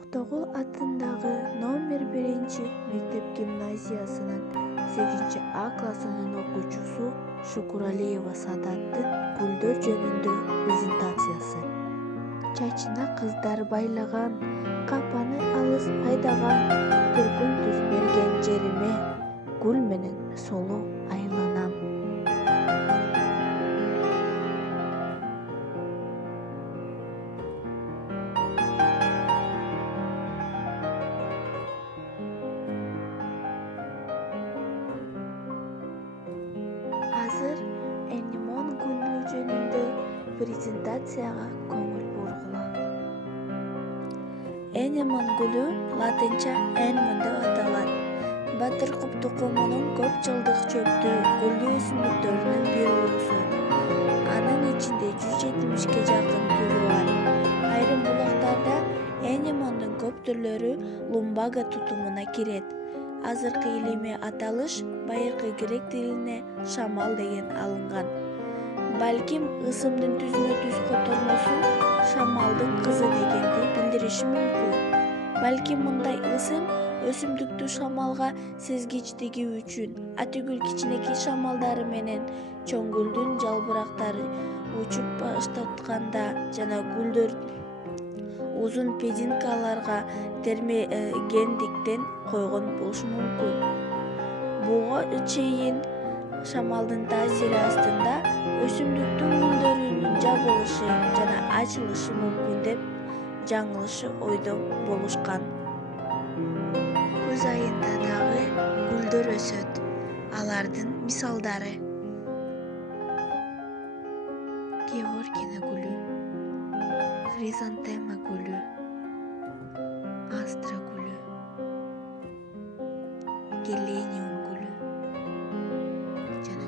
Токтогул атындагы номер 1 мектеп гимназиясынын 8А классынын окуучусу Шукуралиева Саадаттын гүлдөр жөнүндө презентациясы. Чачына кыздар байлаган, капаны алыс айдаган, түркүн түз берген жериме, гүл менен соло айланам. Азыр Энемон гүлү жөнүндө презентацияга көңүл бургула. Энемон гүлү латынча энмон деп аталат. Батыр куптукумунун көп жылдык чөптүү гүлдүү өсүмдүктөрүнүн бир урусу. Анын ичинде 170 жакын түрү бар. Айрым булактарда энемондун көп түрлөрү лумбага тутумуна кирет. Азыркы илимий аталыш байыркы грек тилине шамал деген алынган. Балким ысымдын түзмө-түз котормосу шамалдын кызы дегенди билдириши мүмкүн. Балким мындай ысым өсүмдүктү шамалга сезгичтиги үчүн, атүгүл кичинекей шамалдары менен чоң гүлдүн жалбырактары учуп баштатканда жана гүлдөр узун пединкаларга термегендиктен койгон болушу мүмкүн. Буга чейин шамалдын таасири астында өсүмдүктүн гүлдөрүнүн жабылышы жана ачылышы мүмкүн деп жаңылышы ойдо болушкан. Күз айында дагы гүлдөр өсөт. Алардын мисалдары: Георгина гүлү, хризантема гүлү, астра гүлү, гелениум гүлү жана